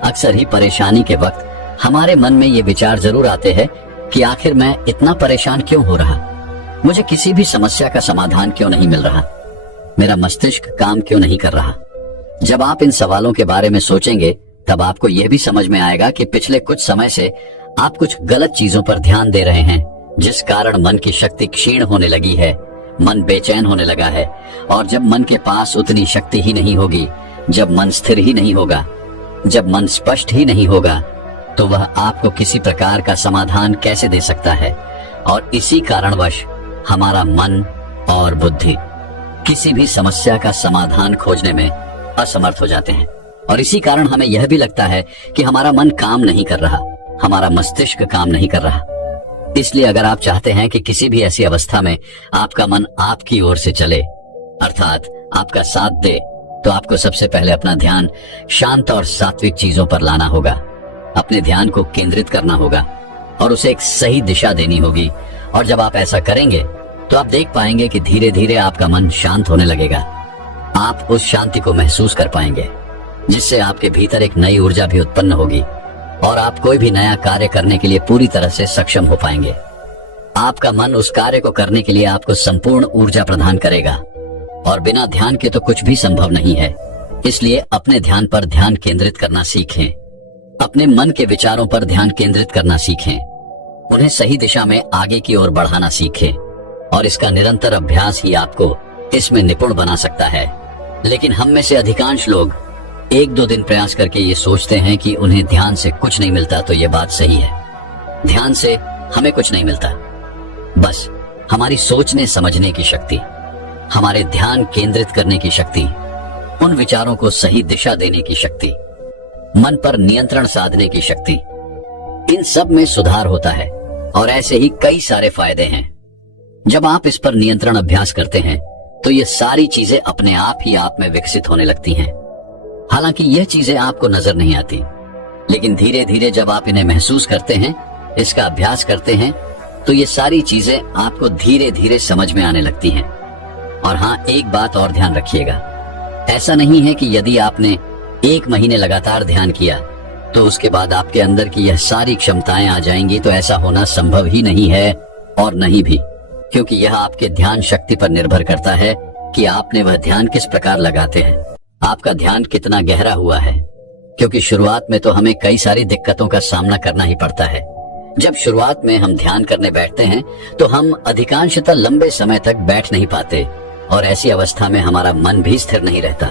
अक्सर ही परेशानी के वक्त हमारे मन में ये विचार जरूर आते हैं कि आखिर मैं इतना परेशान क्यों हो रहा, मुझे किसी भी समस्या का समाधान क्यों नहीं मिल रहा, मेरा मस्तिष्क काम क्यों नहीं कर रहा। जब आप इन सवालों के बारे में सोचेंगे तब आपको यह भी समझ में आएगा कि पिछले कुछ समय से आप कुछ गलत चीजों पर ध्यान दे रहे हैं, जिस कारण मन की शक्ति क्षीण होने लगी है, मन बेचैन होने लगा है। और जब मन के पास उतनी शक्ति ही नहीं होगी, जब मन स्थिर ही नहीं होगा, जब मन स्पष्ट ही नहीं होगा, तो वह आपको किसी प्रकार का समाधान कैसे दे सकता है। और इसी कारणवश हमारा मन और बुद्धि किसी भी समस्या का समाधान खोजने में असमर्थ हो जाते हैं। और इसी कारण हमें यह भी लगता है कि हमारा मन काम नहीं कर रहा, हमारा मस्तिष्क काम नहीं कर रहा। इसलिए अगर आप चाहते हैं कि किसी भी ऐसी अवस्था में आपका मन आपकी ओर से चले, अर्थात आपका साथ दे, तो आपको सबसे पहले अपना ध्यान शांत और सात्विक चीजों पर लाना होगा। अपने ध्यान को केंद्रित करना होगा और उसे एक सही दिशा देनी होगी। और जब आप ऐसा करेंगे तो आप देख पाएंगे कि धीरे धीरे आपका मन शांत होने लगेगा। आप उस शांति को महसूस कर पाएंगे, जिससे आपके भीतर एक नई ऊर्जा भी उत्पन्न होगी और आप कोई भी नया कार्य करने के लिए पूरी तरह से सक्षम हो पाएंगे। आपका मन उस कार्य को करने के लिए आपको संपूर्ण ऊर्जा प्रदान करेगा और बिना ध्यान के तो कुछ भी संभव नहीं है। इसलिए अपने ध्यान पर ध्यान केंद्रित करना सीखें, अपने मन के विचारों पर ध्यान केंद्रित करना सीखें, उन्हें सही दिशा में आगे की ओर बढ़ाना सीखें। और इसका निरंतर अभ्यास ही आपको इसमें निपुण बना सकता है। लेकिन हम में से अधिकांश लोग 1-2 दिन प्रयास करके ये सोचते हैं कि उन्हें ध्यान से कुछ नहीं मिलता, तो ये बात सही है। ध्यान से हमें कुछ नहीं मिलता, बस हमारी सोचने समझने की शक्ति, हमारे ध्यान केंद्रित करने की शक्ति, उन विचारों को सही दिशा देने की शक्ति, मन पर नियंत्रण साधने की शक्ति, इन सब में सुधार होता है। और ऐसे ही कई सारे फायदे हैं। जब आप इस पर नियंत्रण अभ्यास करते हैं तो ये सारी चीजें अपने आप ही आप में विकसित होने लगती हैं। हालांकि यह चीजें आपको नजर नहीं आती, लेकिन धीरे धीरे जब आप इन्हें महसूस करते हैं, इसका अभ्यास करते हैं, तो ये सारी चीजें आपको धीरे धीरे समझ में आने लगती हैं। और हाँ, एक बात और ध्यान रखिएगा, ऐसा नहीं है कि यदि आपने 1 महीने लगातार ध्यान किया तो उसके बाद आपके अंदर की यह सारी क्षमताएं आ जाएंगी। तो ऐसा होना संभव ही नहीं है और नहीं भी, क्योंकि यह आपके ध्यान शक्ति पर निर्भर करता है कि आपने वह ध्यान किस प्रकार लगाते हैं, आपका ध्यान कितना गहरा हुआ है। क्योंकि शुरुआत में तो हमें कई सारी दिक्कतों का सामना करना ही पड़ता है। जब शुरुआत में हम ध्यान करने बैठते हैं तो हम अधिकांशतः लंबे समय तक बैठ नहीं पाते और ऐसी अवस्था में हमारा मन भी स्थिर नहीं रहता।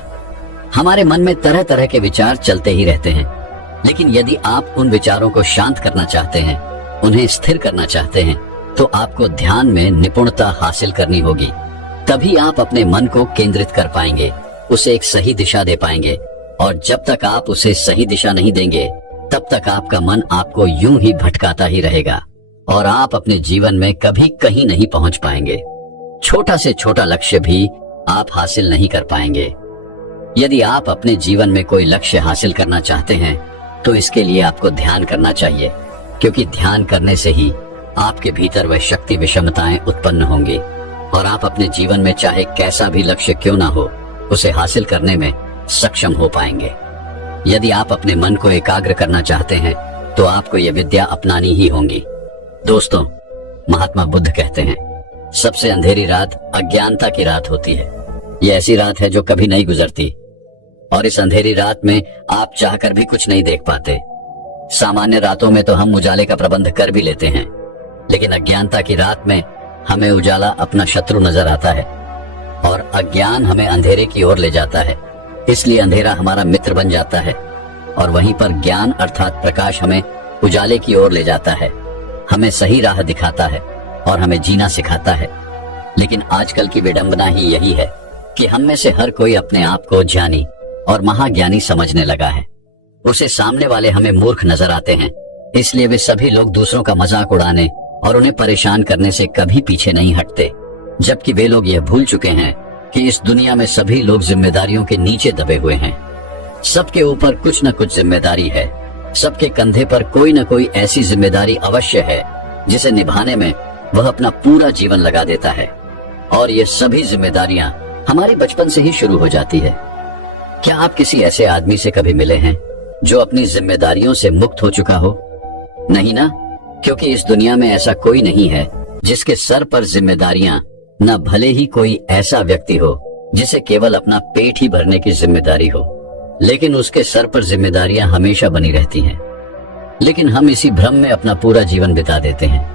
हमारे मन में तरह तरह के विचार चलते ही रहते हैं। लेकिन यदि आप उन विचारों को शांत करना चाहते हैं, उन्हें स्थिर करना चाहते हैं, तो आपको ध्यान में निपुणता हासिल करनी होगी। तभी आप अपने मन को केंद्रित कर पाएंगे, उसे एक सही दिशा दे पाएंगे। और जब तक आप उसे सही दिशा नहीं देंगे, तब तक आपका मन आपको यूं ही भटकाता ही रहेगा और आप अपने जीवन में कभी कहीं नहीं पहुंच पाएंगे। छोटा से छोटा लक्ष्य भी आप हासिल नहीं कर पाएंगे। यदि आप अपने जीवन में कोई लक्ष्य हासिल करना चाहते हैं तो इसके लिए आपको ध्यान करना चाहिए, क्योंकि ध्यान करने से ही आपके भीतर वह शक्ति विषमताएं उत्पन्न होंगी और आप अपने जीवन में चाहे कैसा भी लक्ष्य क्यों ना हो, उसे हासिल करने में सक्षम हो पाएंगे। यदि आप अपने मन को एकाग्र करना चाहते हैं तो आपको यह विद्या अपनानी ही होगी। दोस्तों, महात्मा बुद्ध कहते हैं, सबसे अंधेरी रात अज्ञानता की रात होती है। यह ऐसी रात है जो कभी नहीं गुजरती और इस अंधेरी रात में आप चाहकर भी कुछ नहीं देख पाते। सामान्य रातों में तो हम उजाले का प्रबंध कर भी लेते हैं, लेकिन अज्ञानता की रात में हमें उजाला अपना शत्रु नजर आता है। और अज्ञान हमें अंधेरे की ओर ले जाता है। इसलिए अंधेरा हमारा मित्र बन जाता है और वहीं पर ज्ञान अर्थात प्रकाश हमें उजाले की ओर ले जाता है, हमें सही राह दिखाता है और हमें जीना सिखाता है। लेकिन आजकल की विडंबना ही यही है कि हम में से हर कोई अपने आप को ज्ञानी और महाज्ञानी समझने लगा है। उसे सामने वाले हमें मूर्ख नजर आते हैं, इसलिए वे सभी लोग दूसरों का मजाक उड़ाने और उन्हें परेशान करने से कभी पीछे नहीं हटते, जबकि वे लोग यह भूल चुके हैं कि इस दुनिया में सभी लोग जिम्मेदारियों के नीचे दबे हुए हैं। सबके ऊपर कुछ न कुछ जिम्मेदारी है, सबके कंधे पर कोई न कोई ऐसी जिम्मेदारी अवश्य है जिसे निभाने में वह अपना पूरा जीवन लगा देता है। और ये सभी जिम्मेदारियां हमारे बचपन से ही शुरू हो जाती है। क्या आप किसी ऐसे आदमी से कभी मिले हैं जो अपनी जिम्मेदारियों से मुक्त हो चुका हो? नहीं ना, क्योंकि इस दुनिया में ऐसा कोई नहीं है जिसके सर पर जिम्मेदारियां न, भले ही कोई ऐसा व्यक्ति हो जिसे केवल अपना पेट ही भरने की जिम्मेदारी हो, लेकिन उसके सर पर जिम्मेदारियां हमेशा बनी रहती हैं। लेकिन हम इसी भ्रम में अपना पूरा जीवन बिता देते हैं।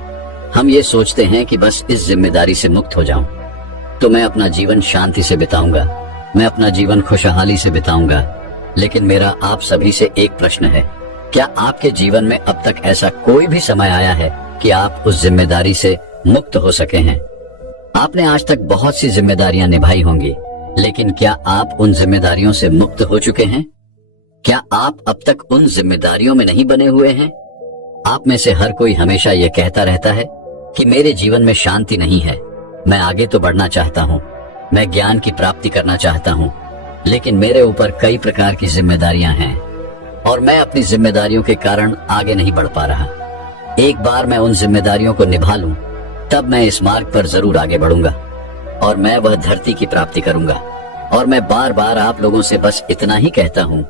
हम ये सोचते हैं कि बस इस जिम्मेदारी से मुक्त हो जाऊं तो मैं अपना जीवन शांति से बिताऊंगा, मैं अपना जीवन खुशहाली से बिताऊंगा। लेकिन मेरा आप सभी से एक प्रश्न है, क्या आपके जीवन में अब तक ऐसा कोई भी समय आया है कि आप उस जिम्मेदारी से मुक्त हो सके हैं? आपने आज तक बहुत सी जिम्मेदारियां निभाई होंगी, लेकिन क्या आप उन जिम्मेदारियों से मुक्त हो चुके हैं? क्या आप अब तक उन जिम्मेदारियों में नहीं बने हुए हैं? आप में से हर कोई हमेशा यह कहता रहता है कि मेरे जीवन में शांति नहीं है, मैं आगे तो बढ़ना चाहता हूँ, मैं ज्ञान की प्राप्ति करना चाहता हूँ, लेकिन मेरे ऊपर कई प्रकार की जिम्मेदारियां हैं और मैं अपनी जिम्मेदारियों के कारण आगे नहीं बढ़ पा रहा। एक बार मैं उन जिम्मेदारियों को निभा लूं, तब मैं इस मार्ग पर जरूर आगे बढ़ूंगा और मैं वह धरती की प्राप्ति करूंगा। और मैं बार बार आप लोगों से बस इतना ही कहता हूं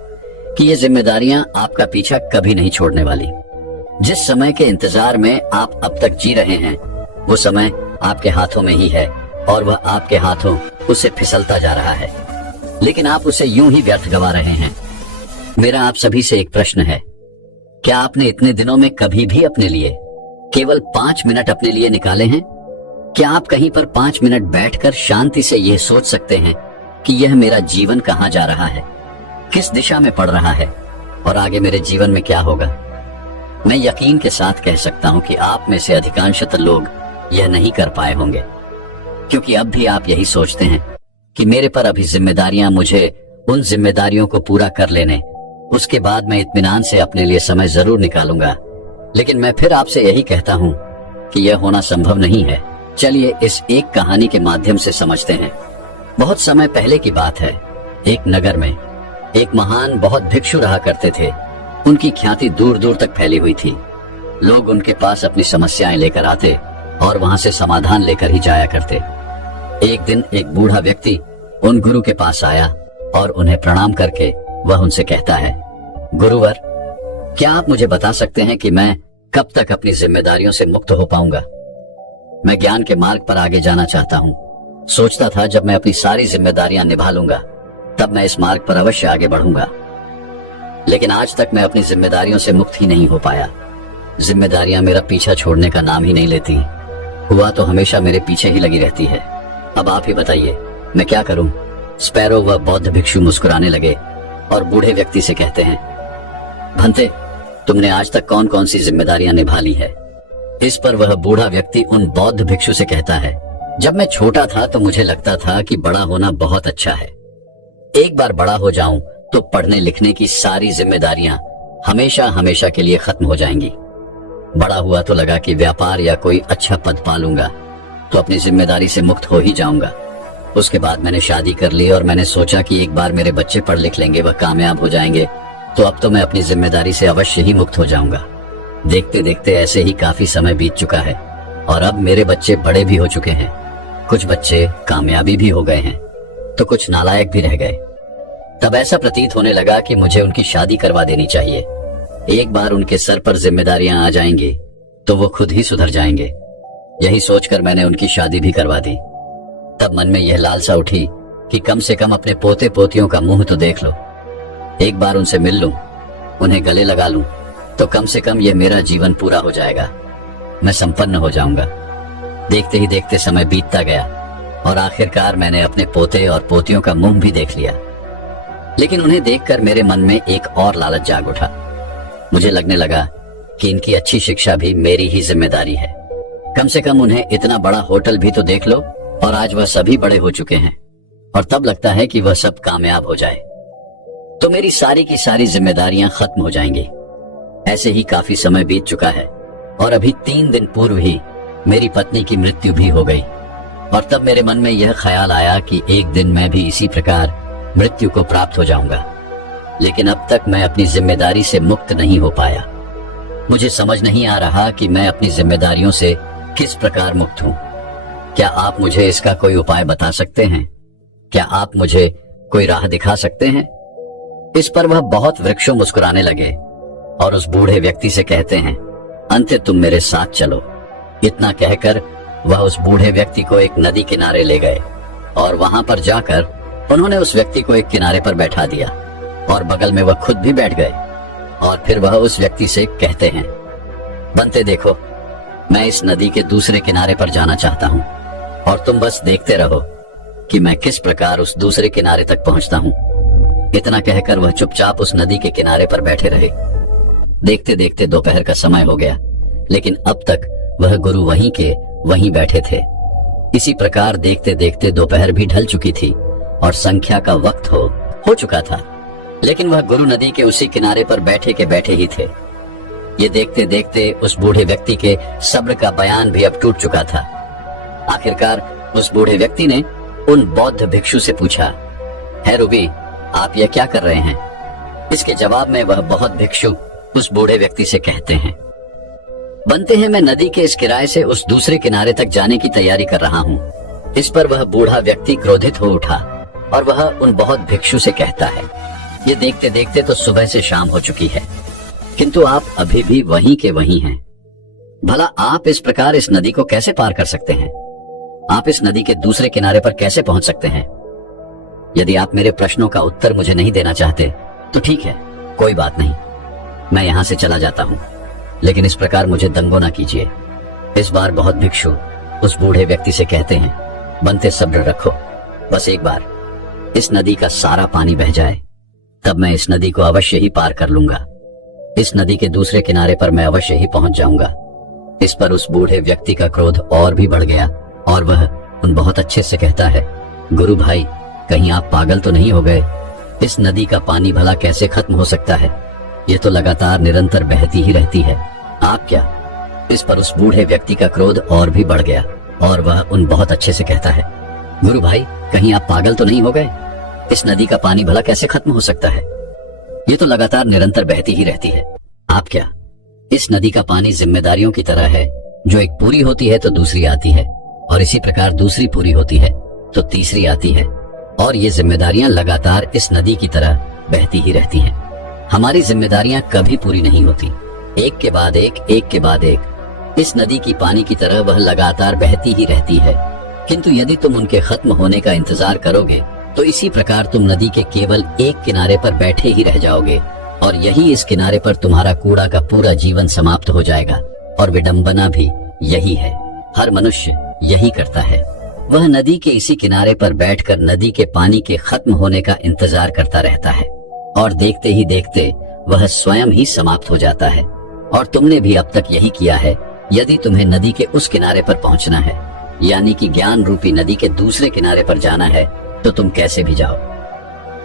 कि ये जिम्मेदारियां आपका पीछा कभी नहीं छोड़ने वाली। जिस समय के इंतजार में आप अब तक जी रहे हैं, वो समय आपके हाथों में ही है और वह आपके हाथों उससे फिसलता जा रहा है, लेकिन आप उसे यूं ही व्यर्थ गवा रहे हैं। मेरा आप सभी से एक प्रश्न है, क्या आपने इतने दिनों में कभी भी अपने लिए केवल 5 मिनट अपने लिए निकाले हैं? क्या आप कहीं पर 5 मिनट बैठकर शांति से यह सोच सकते हैं कि यह मेरा जीवन कहां जा रहा है, किस दिशा में पड़ रहा है और आगे मेरे जीवन में क्या होगा? मैं यकीन के साथ कह सकता हूं कि आप में से अधिकांशतः लोग यह नहीं कर पाए होंगे, क्योंकि अब भी आप यही सोचते हैं कि मेरे पर अभी जिम्मेदारियां, मुझे उन जिम्मेदारियों को पूरा कर लेने, उसके बाद मैं इत्मीनान से अपने लिए समय जरूर निकालूंगा। लेकिन मैं फिर आपसे यही कहता हूं कि यह होना संभव नहीं है। चलिए इस एक कहानी के माध्यम से समझते हैं। बहुत समय पहले की बात है, एक नगर में एक महान बहुत भिक्षु रहा करते थे। उनकी ख्याति दूर दूर तक फैली हुई थी। लोग उनके पास अपनी समस्याएं लेकर आते और वहां से समाधान लेकर ही जाया करते। एक दिन एक बूढ़ा व्यक्ति उन गुरु के पास आया और उन्हें प्रणाम करके वह उनसे कहता है, गुरुवर, क्या आप मुझे बता सकते हैं कि मैं कब तक अपनी जिम्मेदारियों से मुक्त हो पाऊंगा? मैं ज्ञान के मार्ग पर आगे जाना चाहता हूँ। सोचता था जब मैं अपनी सारी जिम्मेदारियां निभा लूंगा तब मैं इस मार्ग पर अवश्य आगे बढ़ूंगा, लेकिन आज तक मैं अपनी जिम्मेदारियों से मुक्त ही नहीं हो पाया। जिम्मेदारियां मेरा पीछा छोड़ने का नाम ही नहीं लेती, हुआ तो हमेशा मेरे पीछे ही लगी रहती है। अब आप ही बताइए मैं क्या करूं? स्पैरो व बौद्ध भिक्षु मुस्कुराने लगे और बूढ़े व्यक्ति से कहते हैं, भंते, तुमने आज तक कौन कौन सी जिम्मेदारियां निभा ली है? इस पर वह बूढ़ा व्यक्ति उन बौद्ध भिक्षु से कहता है, जब मैं छोटा था तो मुझे लगता था कि बड़ा होना बहुत अच्छा है। एक बार बड़ा हो जाऊं तो पढ़ने लिखने की सारी जिम्मेदारियां हमेशा हमेशा के लिए खत्म हो जाएंगी। बड़ा हुआ तो लगा कि व्यापार या कोई अच्छा पद पा लूंगा तो अपनी जिम्मेदारी से मुक्त हो ही जाऊंगा। उसके बाद मैंने शादी कर ली और मैंने सोचा कि एक बार मेरे बच्चे पढ़ लिख लेंगे, वह कामयाब हो जाएंगे, तो अब तो मैं अपनी जिम्मेदारी से अवश्य ही मुक्त हो जाऊंगा। देखते देखते ऐसे ही काफी समय बीत चुका है और अब मेरे बच्चे बड़े भी हो चुके हैं। कुछ बच्चे कामयाबी भी हो गए हैं तो कुछ नालायक भी रह गए। तब ऐसा प्रतीत होने लगा कि मुझे उनकी शादी करवा देनी चाहिए। एक बार उनके सर पर जिम्मेदारियां आ जाएंगी तो वो खुद ही सुधर जाएंगे। यही सोचकर मैंने उनकी शादी भी करवा दी। तब मन में यह लालसा उठी कि कम से कम अपने पोते पोतियों का मुंह तो देख लो, एक बार उनसे मिल लूं, उन्हें गले लगा लूं, तो कम से कम यह मेरा जीवन पूरा हो जाएगा, मैं संपन्न हो जाऊंगा। देखते ही देखते समय बीतता गया। और आखिरकार मैंने अपने पोते और पोतियों का मुंह भी देख लिया। लेकिन उन्हें देखकर मेरे मन में एक और लालच जाग उठा। मुझे लगने लगा कि इनकी अच्छी शिक्षा भी मेरी ही जिम्मेदारी है। कम से कम उन्हें इतना बड़ा होटल भी तो देख लो, और आज वह सभी बड़े हो चुके हैं और तब लगता है कि वह सब कामयाब हो जाए तो मेरी सारी की सारी जिम्मेदारियां खत्म हो जाएंगी। ऐसे ही काफी समय बीत चुका है और अभी 3 दिन पूर्व ही मेरी पत्नी की मृत्यु भी हो गई। और तब मेरे मन में यह ख्याल आया कि एक दिन मैं भी इसी प्रकार मृत्यु को प्राप्त हो जाऊंगा। लेकिन अब तक मैं अपनी जिम्मेदारी से मुक्त नहीं हो पाया। मुझे समझ नहीं आ रहा कि मैं अपनी जिम्मेदारियों से किस प्रकार मुक्त हूं। क्या आप मुझे इसका कोई उपाय बता सकते हैं? क्या आप मुझे कोई राह दिखा सकते हैं? इस पर वह बहुत वृक्षों मुस्कुराने लगे और उस बूढ़े व्यक्ति से कहते हैं, अंत्य तुम मेरे साथ चलो। इतना कहकर वह उस बूढ़े व्यक्ति को एक नदी किनारे ले गए और वहां पर जाकर उन्होंने उस व्यक्ति को एक किनारे पर बैठा दिया और बगल में वह खुद भी बैठ गए। और फिर वह उस व्यक्ति से कहते हैं, बनते देखो, मैं इस नदी के दूसरे किनारे पर जाना चाहता हूं और तुम बस देखते रहो कि मैं किस प्रकार उस दूसरे किनारे तक पहुंचता हूं। इतना कहकर वह चुपचाप उस नदी के किनारे पर बैठे रहे। देखते देखते दोपहर का समय हो गया, लेकिन अब तक वह गुरु वहीं के वहीं बैठे थे। इसी प्रकार देखते देखते दोपहर भी ढल चुकी थी और संख्या का वक्त हो चुका था, लेकिन वह गुरु नदी के उसी किनारे पर बैठे के बैठे ही थे। ये देखते देखते उस बूढ़े व्यक्ति के सब्र का बयान भी अब टूट चुका था। आखिरकार उस बूढ़े व्यक्ति ने उन बौद्ध भिक्षु से पूछा, है रूबी, आप यह क्या कर रहे हैं? इसके जवाब में वह बौद्ध भिक्षु उस बूढ़े व्यक्ति से कहते हैं, बनते हैं मैं नदी के इस किनारे से उस दूसरे किनारे तक जाने की तैयारी कर रहा हूँ। इस पर वह बूढ़ा व्यक्ति क्रोधित हो उठा और वह उन बौद्ध भिक्षु से कहता है, ये देखते देखते तो सुबह से शाम हो चुकी है, किंतु आप अभी भी वहीं के वहीं हैं। भला आप इस प्रकार इस नदी को कैसे पार कर सकते हैं? आप इस नदी के दूसरे किनारे पर कैसे पहुंच सकते हैं? यदि आप मेरे प्रश्नों का उत्तर मुझे नहीं देना चाहते तो ठीक है, कोई बात नहीं, मैं यहां से चला जाता हूं, लेकिन इस प्रकार मुझे दंगो न कीजिए। इस बार बहुत भिक्षु उस बूढ़े व्यक्ति से कहते हैं, बनते सब्र रखो, बस एक बार इस नदी का सारा पानी बह जाए, तब मैं इस नदी को अवश्य ही पार कर लूंगा। इस नदी के दूसरे किनारे पर मैं अवश्य ही पहुंच जाऊंगा। इस पर उस बूढ़े व्यक्ति का क्रोध और भी बढ़ गया और वह उन बहुत अच्छे से कहता है, गुरु भाई, कहीं आप पागल तो नहीं हो गए? इस नदी का पानी भला कैसे खत्म हो सकता है? ये तो लगातार निरंतर बहती ही रहती है। आप क्या? इस पर उस बूढ़े व्यक्ति का क्रोध और भी बढ़ गया और वह उन बहुत अच्छे से कहता है, गुरु भाई, कहीं आप पागल तो नहीं हो गए? इस नदी का पानी भला कैसे खत्म हो सकता है? ये तो लगातार निरंतर बहती ही रहती है। आप क्या? इस नदी का पानी जिम्मेदारियों की तरह है, जो एक पूरी होती है तो दूसरी आती है, और इसी प्रकार दूसरी पूरी होती है तो तीसरी आती है, और ये जिम्मेदारियां लगातार इस नदी की तरह बहती ही रहती हैं। हमारी जिम्मेदारियां कभी पूरी नहीं होती, एक के बाद एक। इस नदी की पानी की तरह वह लगातार बहती ही रहती है, किंतु यदि तुम उनके खत्म होने का इंतजार करोगे तो इसी प्रकार तुम नदी के केवल एक किनारे पर बैठे ही रह जाओगे, और यही इस किनारे पर तुम्हारा कूड़ा का पूरा जीवन समाप्त हो जाएगा। और विडंबना भी यही है, हर मनुष्य यही करता है। वह नदी के इसी किनारे पर बैठकर नदी के पानी के खत्म होने का इंतजार करता रहता है, और देखते ही देखते वह स्वयं ही समाप्त हो जाता है। और तुमने भी अब तक यही किया है। यदि तुम्हें नदी के उस किनारे पर पहुंचना है, यानी कि ज्ञान रूपी नदी के दूसरे किनारे पर जाना है, तो तुम कैसे भी जाओ,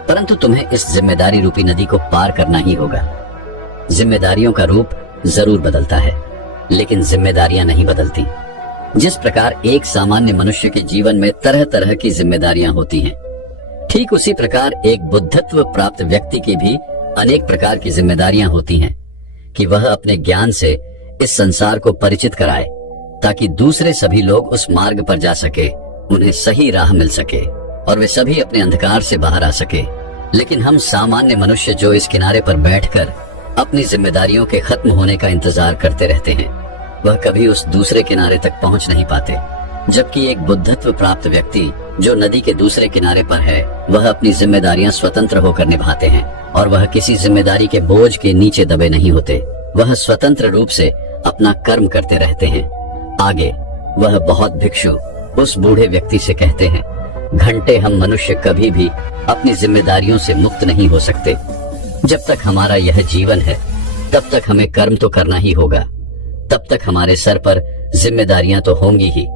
परंतु तुम्हें इस जिम्मेदारी रूपी नदी को पार करना ही होगा। जिम्मेदारियों का रूप जरूर बदलता है, लेकिन जिम्मेदारियां नहीं बदलती। जिस प्रकार एक सामान्य मनुष्य के जीवन में तरह तरह की जिम्मेदारियां होती हैं, ठीक उसी प्रकार एक बुद्धत्व प्राप्त व्यक्ति की भी अनेक प्रकार की जिम्मेदारियां होती हैं कि वह अपने ज्ञान से इस संसार को परिचित कराए, ताकि दूसरे सभी लोग उस मार्ग पर जा सके, उन्हें सही राह मिल सके और वे सभी अपने अंधकार से बाहर आ सके। लेकिन हम सामान्य मनुष्य जो इस किनारे पर बैठकर अपनी जिम्मेदारियों के खत्म होने का इंतजार करते रहते हैं, वह कभी उस दूसरे किनारे तक पहुंच नहीं पाते। जबकि एक बुद्धत्व प्राप्त व्यक्ति जो नदी के दूसरे किनारे पर है, वह अपनी जिम्मेदारियां स्वतंत्र होकर निभाते हैं, और वह किसी जिम्मेदारी के बोझ के नीचे दबे नहीं होते। वह स्वतंत्र रूप से अपना कर्म करते रहते हैं। आगे वह बहुत भिक्षु उस बूढ़े व्यक्ति से कहते हैं, घंटे हम मनुष्य कभी भी अपनी जिम्मेदारियों से मुक्त नहीं हो सकते। जब तक हमारा यह जीवन है तब तक हमें कर्म तो करना ही होगा, तब तक हमारे सर पर जिम्मेदारियां तो होंगी ही।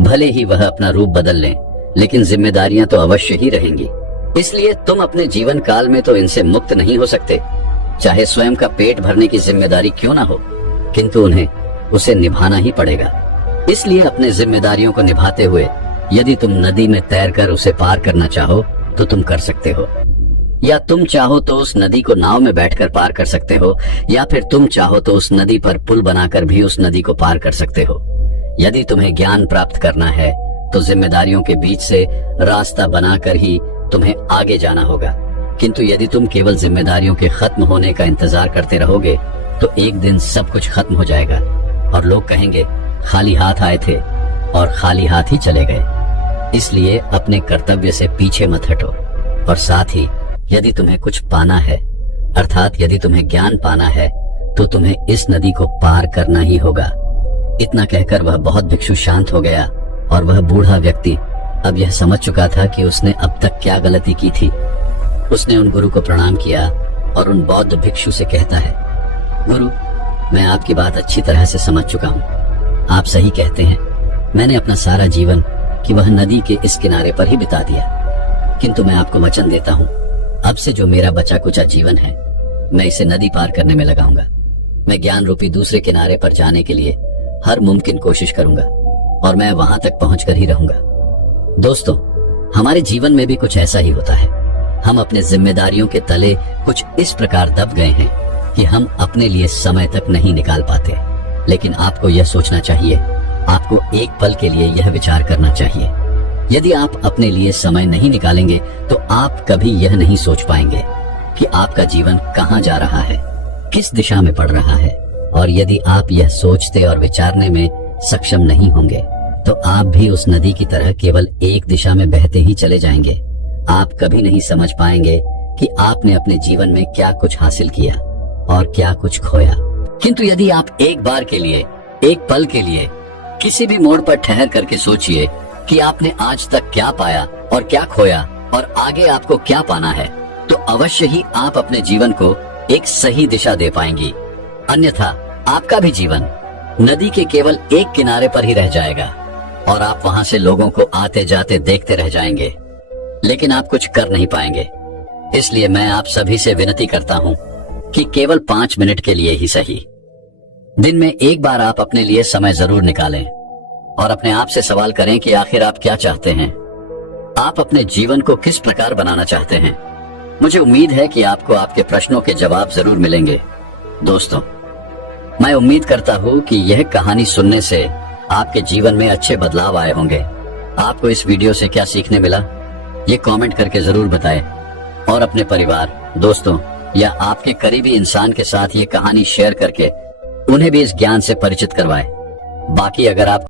भले ही वह अपना रूप बदल लें, लेकिन जिम्मेदारियां तो अवश्य ही रहेंगी। इसलिए तुम अपने जीवन काल में तो इनसे मुक्त नहीं हो सकते, चाहे स्वयं का पेट भरने की जिम्मेदारी क्यों ना हो, किंतु उन्हें उसे निभाना ही पड़ेगा। इसलिए अपने जिम्मेदारियों को निभाते हुए यदि तुम नदी में तैरकर उसे पार करना चाहो तो तुम कर सकते हो, या तुम चाहो तो उस नदी को नाव में बैठकर पार कर सकते हो, या फिर तुम चाहो तो उस नदी पर पुल बनाकर भी उस नदी को पार कर सकते हो। यदि तुम्हें ज्ञान प्राप्त करना है तो जिम्मेदारियों के बीच से रास्ता बनाकर ही तुम्हें आगे जाना होगा। किंतु यदि तुम केवल जिम्मेदारियों के खत्म होने का इंतजार करते रहोगे तो एक दिन सब कुछ खत्म हो जाएगा और लोग कहेंगे खाली हाथ आए थे और खाली हाथ ही चले गए। इसलिए अपने कर्तव्य से पीछे मत हटो, और साथ ही यदि तुम्हें कुछ पाना है, अर्थात यदि तुम्हें ज्ञान पाना है, तो तुम्हें इस नदी को पार करना ही होगा। इतना कहकर वह बहुत भिक्षु शांत हो गया, और वह बूढ़ा व्यक्ति अब यह समझ चुका था कि उसने अब तक क्या गलती की थी। उसने उन गुरु को प्रणाम किया और उन बौद्ध भिक्षु से कहता है, गुरु, मैं आपकी बात अच्छी तरह से समझ चुका हूँ। आप सही कहते हैं, मैंने अपना सारा जीवन कि वह नदी के इस किनारे पर ही बिता दिया। किंतु मैं आपको वचन देता हूँ, अब से जो मेरा बचा कुचा जीवन है मैं इसे नदी पार करने में लगाऊंगा। मैं ज्ञान रूपी दूसरे किनारे पर जाने के लिए हर मुमकिन कोशिश करूंगा और मैं वहां तक पहुंचकर ही रहूंगा। दोस्तों, हमारे जीवन में भी कुछ ऐसा ही होता है। हम अपने जिम्मेदारियों के तले कुछ इस प्रकार दब गए हैं कि हम अपने लिए समय तक नहीं निकाल पाते। लेकिन आपको यह सोचना चाहिए, आपको एक पल के लिए यह विचार करना चाहिए। यदि आप अपने लिए समय नहीं निकालेंगे तो आप कभी यह नहीं सोच पाएंगे कि आपका जीवन कहाँ जा रहा है, किस दिशा में बढ़ रहा है। और यदि आप यह सोचते और विचारने में सक्षम नहीं होंगे तो आप भी उस नदी की तरह केवल एक दिशा में बहते ही चले जाएंगे। आप कभी नहीं समझ पाएंगे कि आपने अपने जीवन में क्या कुछ हासिल किया और क्या कुछ खोया। किंतु यदि आप एक बार के लिए, एक पल के लिए किसी भी मोड़ पर ठहर करके सोचिए कि आपने आज तक क्या पाया और क्या खोया और आगे आपको क्या पाना है, तो अवश्य ही आप अपने जीवन को एक सही दिशा दे पाएंगी। अन्यथा आपका भी जीवन नदी के केवल एक किनारे पर ही रह जाएगा और आप वहां से लोगों को आते जाते देखते रह जाएंगे, लेकिन आप कुछ कर नहीं पाएंगे। इसलिए मैं आप सभी से विनती करता हूं कि केवल 5 मिनट के लिए ही सही दिन में एक बार आप अपने लिए समय जरूर निकालें और अपने आप से सवाल करें कि आखिर आप क्या चाहते हैं, आप अपने जीवन को किस प्रकार बनाना चाहते हैं। मुझे उम्मीद है कि आपको आपके प्रश्नों के जवाब जरूर मिलेंगे। दोस्तों, मैं उम्मीद करता हूँ कि यह कहानी सुनने से आपके जीवन में अच्छे बदलाव आए होंगे। आपको इस वीडियो से क्या सीखने मिला, ये कमेंट करके जरूर बताएं और अपने परिवार, दोस्तों या आपके करीबी इंसान के साथ ये कहानी शेयर करके उन्हें भी इस ज्ञान से परिचित करवाएं। बाकी अगर आप